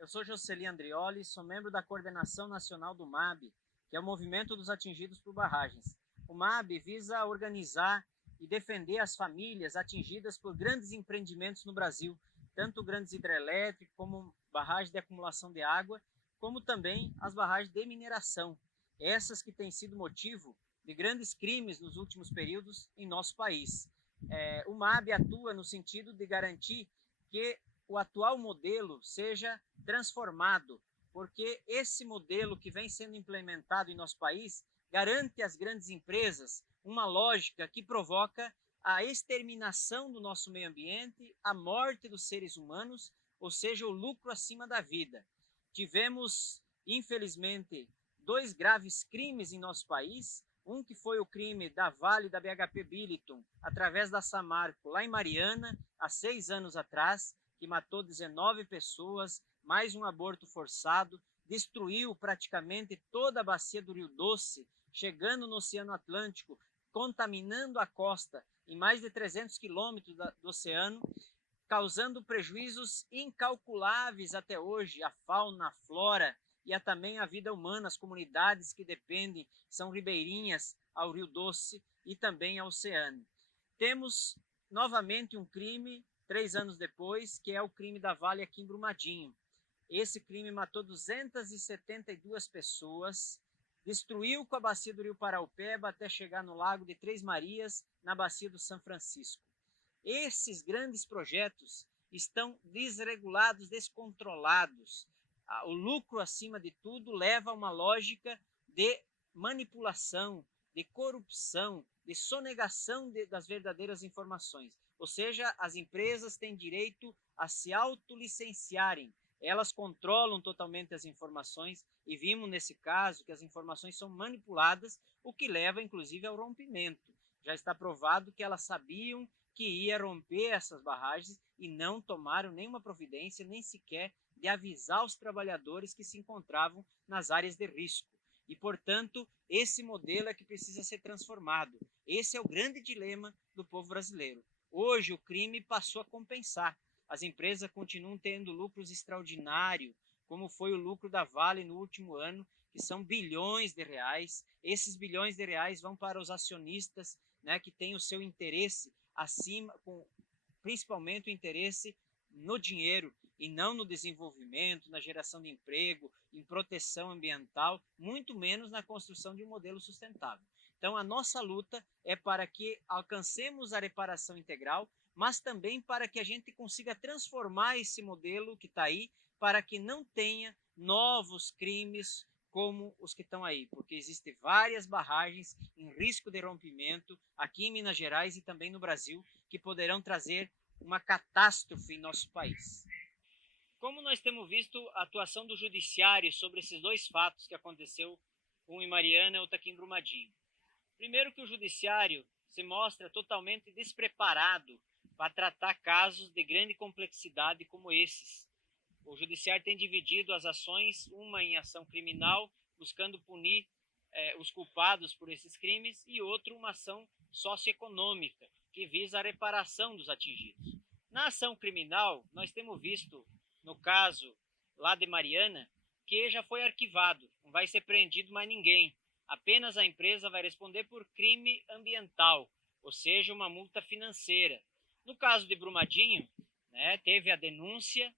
Eu sou Jocely Andrioli, sou membro da coordenação nacional do MAB, que é o Movimento dos Atingidos por Barragens. O MAB visa organizar e defender as famílias atingidas por grandes empreendimentos no Brasil, tanto grandes hidrelétricos como barragens de acumulação de água, como também as barragens de mineração, essas que têm sido motivo de grandes crimes nos últimos períodos em nosso país. O MAB atua no sentido de garantir que o atual modelo seja transformado, porque esse modelo que vem sendo implementado em nosso país garante às grandes empresas uma lógica que provoca a exterminação do nosso meio ambiente, a morte dos seres humanos, ou seja, o lucro acima da vida. Tivemos, infelizmente, 2 graves crimes em nosso país, um que foi o crime da Vale da BHP Billiton, através da Samarco, lá em Mariana, há 6 anos atrás, que matou 19 pessoas, mais um aborto forçado, destruiu praticamente toda a bacia do Rio Doce, chegando no Oceano Atlântico, contaminando a costa em mais de 300 quilômetros do oceano, causando prejuízos incalculáveis até hoje à fauna, à flora e também à vida humana, as comunidades que dependem, são ribeirinhas ao Rio Doce e também ao oceano. Temos novamente um crime 3 anos depois, que é o crime da Vale aqui em Brumadinho. Esse crime matou 272 pessoas, destruiu com a bacia do Rio Paraupeba até chegar no Lago de Três Marias, na bacia do São Francisco. Esses grandes projetos estão desregulados, descontrolados. O lucro, acima de tudo, leva a uma lógica de manipulação, de corrupção, de sonegação das verdadeiras informações. Ou seja, as empresas têm direito a se autolicenciarem. Elas controlam totalmente as informações e vimos nesse caso que as informações são manipuladas, o que leva inclusive ao rompimento. Já está provado que elas sabiam que ia romper essas barragens e não tomaram nenhuma providência, nem sequer de avisar os trabalhadores que se encontravam nas áreas de risco. E, portanto, esse modelo é que precisa ser transformado. Esse é o grande dilema do povo brasileiro. Hoje, o crime passou a compensar. As empresas continuam tendo lucros extraordinários, como foi o lucro da Vale no último ano, que são bilhões de reais. Esses bilhões de reais vão para os acionistas, né, que têm o seu interesse acima, principalmente o interesse no dinheiro e não no desenvolvimento, na geração de emprego, em proteção ambiental, muito menos na construção de um modelo sustentável. Então, a nossa luta é para que alcancemos a reparação integral, mas também para que a gente consiga transformar esse modelo que está aí, para que não tenha novos crimes como os que estão aí, porque existem várias barragens em risco de rompimento aqui em Minas Gerais e também no Brasil, que poderão trazer uma catástrofe em nosso país. Como nós temos visto a atuação do judiciário sobre esses 2 fatos que aconteceu, um em Mariana e outro aqui em Brumadinho? Primeiro, que o judiciário se mostra totalmente despreparado para tratar casos de grande complexidade como esses. O judiciário tem dividido as ações, uma em ação criminal, buscando punir os culpados por esses crimes, e outra uma ação socioeconômica, que visa a reparação dos atingidos. Na ação criminal, nós temos visto, no caso lá de Mariana, que já foi arquivado, não vai ser preendido mais ninguém. Apenas a empresa vai responder por crime ambiental, ou seja, uma multa financeira. No caso de Brumadinho, né, teve a denúncia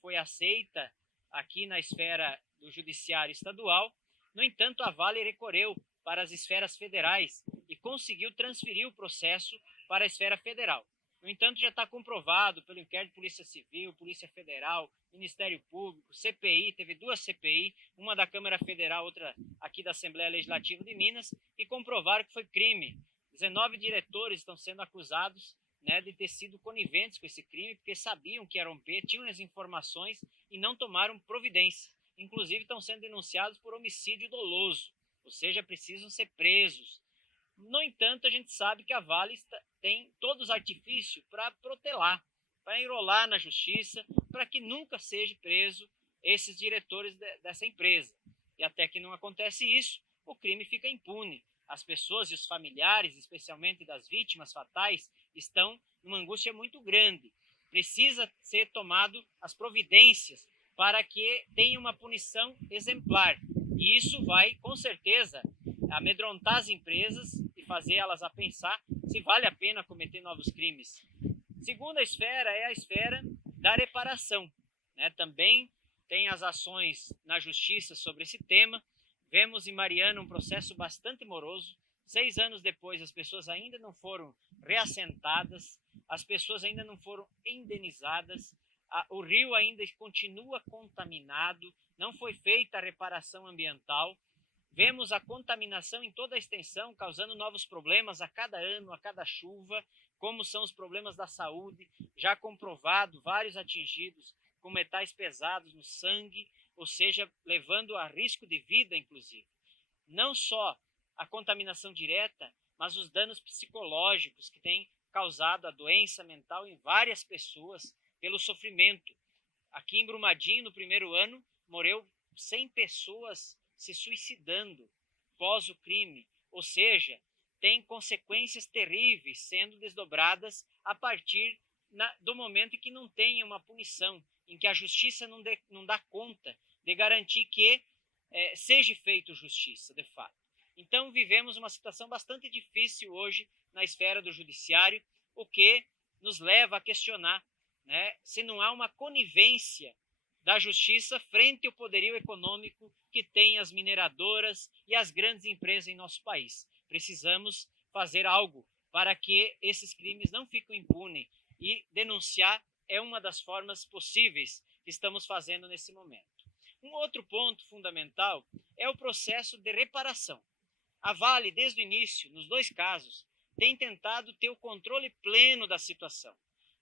foi aceita aqui na esfera do judiciário estadual. No entanto, a Vale recorreu para as esferas federais e conseguiu transferir o processo para a esfera federal. No entanto, já está comprovado pelo inquérito de Polícia Civil, Polícia Federal, Ministério Público, CPI, teve 2 CPI, uma da Câmara Federal, outra aqui da Assembleia Legislativa de Minas, e comprovaram que foi crime. 19 diretores estão sendo acusados, né, de ter sido coniventes com esse crime, porque sabiam que ia romper, tinham as informações e não tomaram providência. Inclusive estão sendo denunciados por homicídio doloso, ou seja, precisam ser presos. No entanto, a gente sabe que a Vale tem todos os artifícios para protelar, para enrolar na justiça, para que nunca seja preso esses diretores dessa empresa. E até que não acontece isso, o crime fica impune. As pessoas e os familiares, especialmente das vítimas fatais, estão numa angústia muito grande. Precisa ser tomado as providências para que tenha uma punição exemplar. E isso vai, com certeza, amedrontar as empresas e fazer elas a pensar se vale a pena cometer novos crimes. Segunda esfera é a esfera da reparação, né? Também tem as ações na justiça sobre esse tema. Vemos em Mariana um processo bastante moroso. 6 anos depois, as pessoas ainda não foram reassentadas, as pessoas ainda não foram indenizadas, o rio ainda continua contaminado, não foi feita a reparação ambiental. Vemos a contaminação em toda a extensão, causando novos problemas a cada ano, a cada chuva, como são os problemas da saúde, já comprovado, vários atingidos com metais pesados no sangue, ou seja, levando a risco de vida, inclusive. Não só a contaminação direta, mas os danos psicológicos que têm causado a doença mental em várias pessoas pelo sofrimento. Aqui em Brumadinho, no primeiro ano, morreu 100 pessoas se suicidando pós o crime, ou seja, tem consequências terríveis sendo desdobradas a partir do momento em que não tem uma punição, em que a justiça não dá conta de garantir que seja feita justiça, de fato. Então, vivemos uma situação bastante difícil hoje na esfera do judiciário, o que nos leva a questionar, né, se não há uma conivência da justiça frente ao poderio econômico que tem as mineradoras e as grandes empresas em nosso país. Precisamos fazer algo para que esses crimes não fiquem impunes, e denunciar é uma das formas possíveis que estamos fazendo nesse momento. Um outro ponto fundamental é o processo de reparação. A Vale, desde o início, nos 2 casos, tem tentado ter o controle pleno da situação.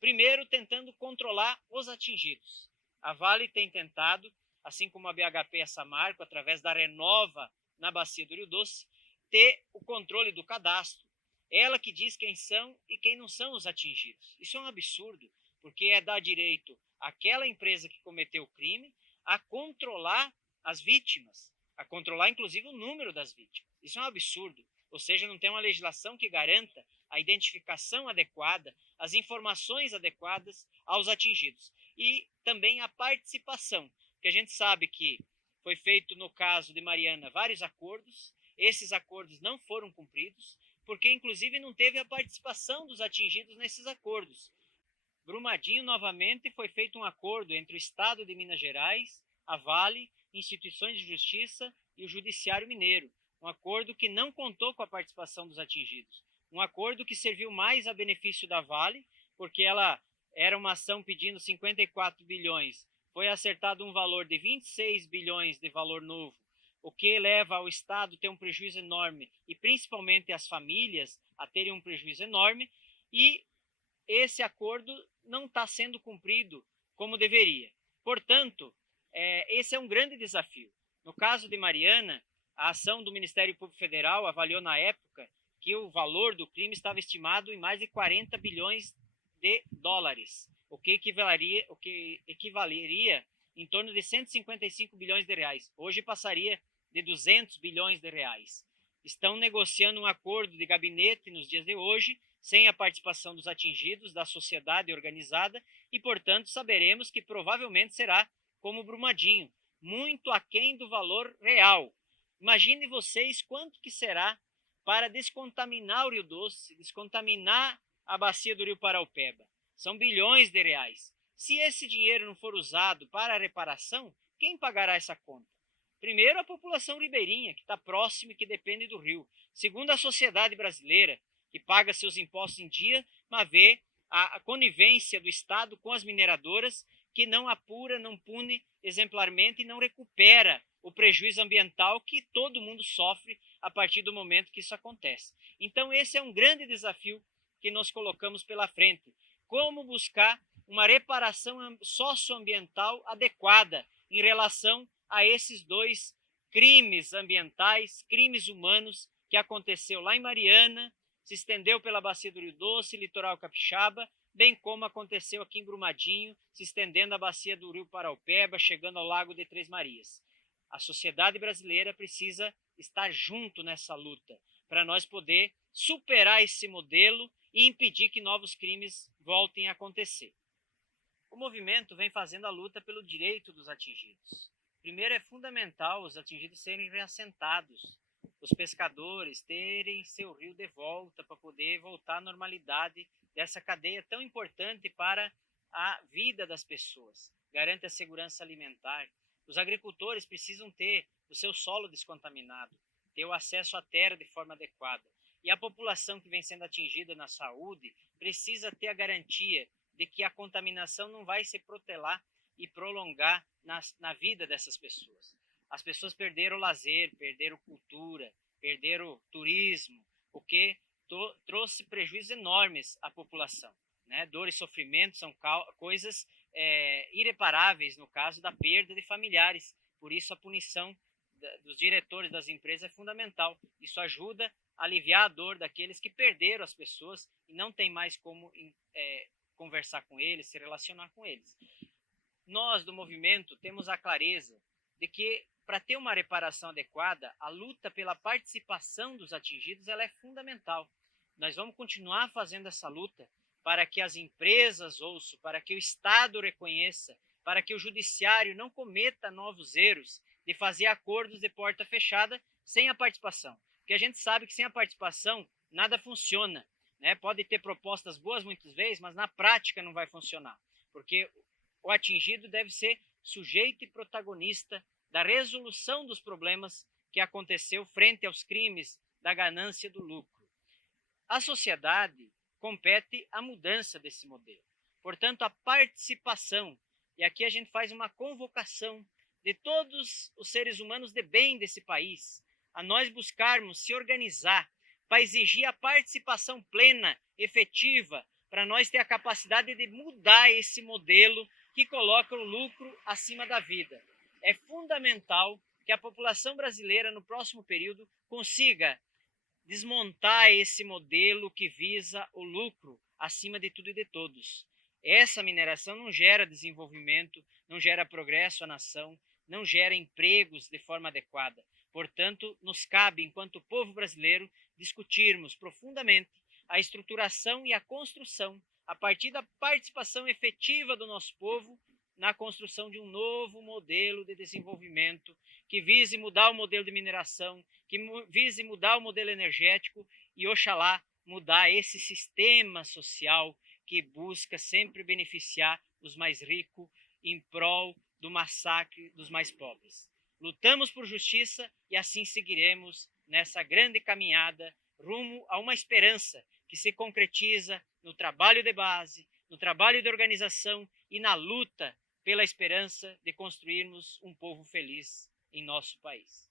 Primeiro, tentando controlar os atingidos. A Vale tem tentado, assim como a BHP e a Samarco, através da Renova na bacia do Rio Doce, ter o controle do cadastro. Ela que diz quem são e quem não são os atingidos. Isso é um absurdo, porque é dar direito àquela empresa que cometeu o crime a controlar as vítimas, a controlar inclusive o número das vítimas. Isso é um absurdo. Ou seja, não tem uma legislação que garanta a identificação adequada, as informações adequadas aos atingidos. E também a participação, que a gente sabe que foi feito no caso de Mariana vários acordos, esses acordos não foram cumpridos, porque inclusive não teve a participação dos atingidos nesses acordos. Brumadinho, novamente, foi feito um acordo entre o Estado de Minas Gerais, a Vale, instituições de justiça e o Judiciário Mineiro. Um acordo que não contou com a participação dos atingidos. Um acordo que serviu mais a benefício da Vale, porque ela era uma ação pedindo 54 bilhões. Foi acertado um valor de 26 bilhões de valor novo, o que leva ao Estado a ter um prejuízo enorme, e principalmente as famílias a terem um prejuízo enorme, e esse acordo não está sendo cumprido como deveria. Portanto, esse é um grande desafio. No caso de Mariana, a ação do Ministério Público Federal avaliou na época que o valor do crime estava estimado em mais de 40 bilhões de dólares, o que equivaleria em torno de 155 bilhões de reais. Hoje passaria de 200 bilhões de reais. Estão negociando um acordo de gabinete nos dias de hoje, sem a participação dos atingidos, da sociedade organizada, e, portanto, saberemos que provavelmente será como Brumadinho, muito aquém do valor real. Imagine vocês quanto que será para descontaminar o Rio Doce, descontaminar a bacia do Rio Paraupeba. São bilhões de reais. Se esse dinheiro não for usado para a reparação, quem pagará essa conta? Primeiro, a população ribeirinha, que está próxima e que depende do rio. Segundo, a sociedade brasileira, que paga seus impostos em dia, mas vê a conivência do Estado com as mineradoras, que não apura, não pune exemplarmente e não recupera o prejuízo ambiental que todo mundo sofre a partir do momento que isso acontece. Então, esse é um grande desafio que nós colocamos pela frente. Como buscar uma reparação socioambiental adequada em relação a esses 2 crimes ambientais, crimes humanos, que aconteceu lá em Mariana, se estendeu pela bacia do Rio Doce, litoral capixaba, bem como aconteceu aqui em Brumadinho, se estendendo a bacia do Rio Paraupeba, chegando ao Lago de Três Marias. A sociedade brasileira precisa estar junto nessa luta, para nós poder superar esse modelo e impedir que novos crimes voltem a acontecer. O movimento vem fazendo a luta pelo direito dos atingidos. Primeiro, é fundamental os atingidos serem reassentados, os pescadores terem seu rio de volta para poder voltar à normalidade dessa cadeia tão importante para a vida das pessoas. Garante a segurança alimentar. Os agricultores precisam ter o seu solo descontaminado, ter o acesso à terra de forma adequada. E a população que vem sendo atingida na saúde precisa ter a garantia de que a contaminação não vai se protelar e prolongar na vida dessas pessoas. As pessoas perderam o lazer, perderam cultura, perderam turismo, o que trouxe prejuízos enormes à população. Né? Dor e sofrimento são coisas irreparáveis no caso da perda de familiares. Por isso a punição dos diretores das empresas é fundamental. Isso ajuda a aliviar a dor daqueles que perderam as pessoas e não tem mais como conversar com eles, se relacionar com eles. Nós do movimento temos a clareza de que para ter uma reparação adequada, a luta pela participação dos atingidos ela é fundamental. Nós vamos continuar fazendo essa luta para que as empresas ouçam, para que o Estado reconheça, para que o judiciário não cometa novos erros de fazer acordos de porta fechada sem a participação. Porque a gente sabe que sem a participação nada funciona. Né? Pode ter propostas boas muitas vezes, mas na prática não vai funcionar. Porque o atingido deve ser sujeito e protagonista da resolução dos problemas que aconteceu frente aos crimes da ganância e do lucro. A sociedade compete a mudança desse modelo. Portanto, a participação, e aqui a gente faz uma convocação de todos os seres humanos de bem desse país, a nós buscarmos se organizar para exigir a participação plena, efetiva, para nós ter a capacidade de mudar esse modelo que coloca o lucro acima da vida. É fundamental que a população brasileira, no próximo período, consiga desmontar esse modelo que visa o lucro acima de tudo e de todos. Essa mineração não gera desenvolvimento, não gera progresso à nação, não gera empregos de forma adequada. Portanto, nos cabe, enquanto povo brasileiro, discutirmos profundamente a estruturação e a construção, a partir da participação efetiva do nosso povo, na construção de um novo modelo de desenvolvimento que vise mudar o modelo de mineração, que vise mudar o modelo energético e, oxalá, mudar esse sistema social que busca sempre beneficiar os mais ricos em prol do massacre dos mais pobres. Lutamos por justiça e assim seguiremos nessa grande caminhada rumo a uma esperança que se concretiza no trabalho de base, no trabalho de organização e na luta pela esperança de construirmos um povo feliz em nosso país.